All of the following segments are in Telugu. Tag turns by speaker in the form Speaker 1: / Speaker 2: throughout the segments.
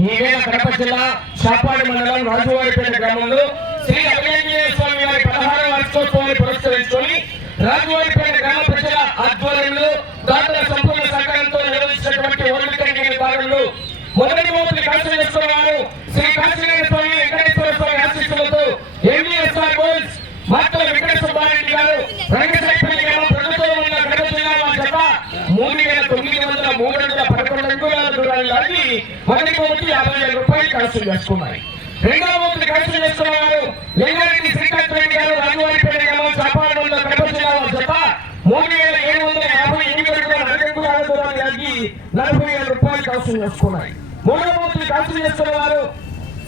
Speaker 1: ఈవేళ కడప జిల్లా చాపాడి మండలం రాజువారిపేట గ్రామంలో శ్రీ అభయాంజనేయ స్వామి వారి పదహార వార్షికోత్సవాన్ని పురస్కరించుకొని రాజువారిపేట గ్రామ ప్రజల ఆధ్వర్యంలో దాతల సంపూర్ణ సహకారంతో నిర్వహించినటువంటి వరల్డ్ కమిటీ భాగంలో మొదటి మూర్తి కాశీ చేస్తున్నారు శ్రీ కాశీనారాయణ స్వామి వెంకటేశ్వర స్వామి ఆశీస్సులతో ఎంబీఎస్ఆర్ గోల్స్ మాత్రం వెంకట సుబ్బారెడ్డి గారు రంగసాయిపల్లి ప్రభుత్వం ఉన్న కడప జిల్లా వారి జత మూడు వేల తొమ్మిది వందల మూడు వాళ్ళు దూరాన్ని ఒకటి కోటి యాభై వేల రూపాయలు కలసం చేసుకున్నాయి రెండవ వంతు ఖర్చు చేస్తున్న వారు లింగారెడ్డి శ్రీకాంత్ రెడ్డి గారు రాజువారిపేట గ్రామం చాపాడు కడప జిల్లాలో వారి మూడు వేల ఏడు వందల యాభై ఎనిమిది అడుగుల అరగంగుళాల దూరాన్ని లాగి నలభై వేల రూపాయలు ఖర్చు చేసుకున్నాయి మూడవ వంతు ఖర్చు చేస్తున్న వారు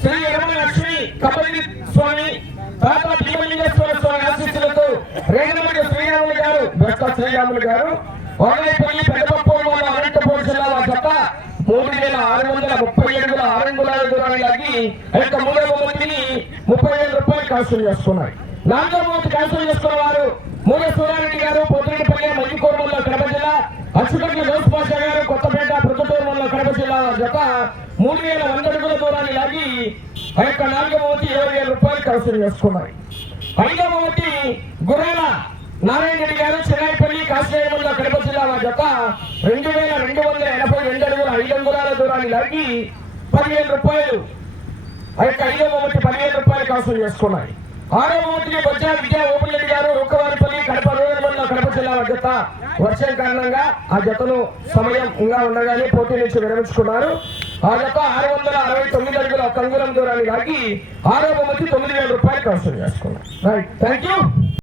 Speaker 1: శ్రీ రమణ లక్ష్మి కబడ్డీ స్వామి తాత భీమలింగేశ్వర స్వామి ఆశీస్సులతో రేణమూడి శ్రీరాములు గారు బెక్క శ్రీరాములు గారు వరదైపల్లి పెద్ద వాళ్ళ అనంతపురం జిల్లా వారి జత మూడు వేల ఆరు వందల ముప్పై ఏడుగుల ఆరంగుళాల దూరాన్ని లాగి ఆ యొక్క మూడవ మందిని ముప్పై వేల రూపాయలు క్యాన్సిల్ చేసుకున్నారు. నాలుగవ మంది క్యాన్సిల్ చేసుకున్న వారు మూల సూర్యారెడ్డి గారు పొద్దుపల్లి మల్లికోరమల్ల కడప జిల్లా అచ్చుకట్ల గౌస్ పాషా గారు కొత్తపేట ప్రొద్దుటూరుమల్ల కడప జిల్లా జత మూడు వేల వంద అడుగుల దూరాన్ని లాగి ఆ యొక్క నాలుగవ మూర్తి ఇరవై వేల రూపాయలు క్యాన్సిల్ చేసుకున్నారు. ఐదవ మూర్తి గుర్రాల నారాయణ రెడ్డి గారు చిరాయిపల్లి కాశ్మీరంలో కడప జిల్లా జత రెండు వేల రెండు వందల ఎనభై రెండు అడుగుల ఐదు అంగుళాల దూరాన్ని పదిహేను రూపాయలు. ఆ యొక్క ఐదవ మూర్తి పదిహేను రూపాయలు కాసులు చేసుకున్నాయి ఆరో మూర్తిని బొజ్జా విద్యా ఓపెన్ గారు ఒక్కవారిపల్లి కడప రోజుల కడప జిల్లా జత వర్షం కారణంగా ఆ జతను సమయం ఇంకా ఉండగానే పోటీ నుంచి విరమించుకున్నారు. ఆ జత ఆరు వందల అరవై తొమ్మిది అడుగుల కంగులం దూరాన్ని లాగి ఆరో బొమ్మకి తొమ్మిది వేల రూపాయలు కాసులు చేసుకున్నారు రైట్ థ్యాంక్ యూ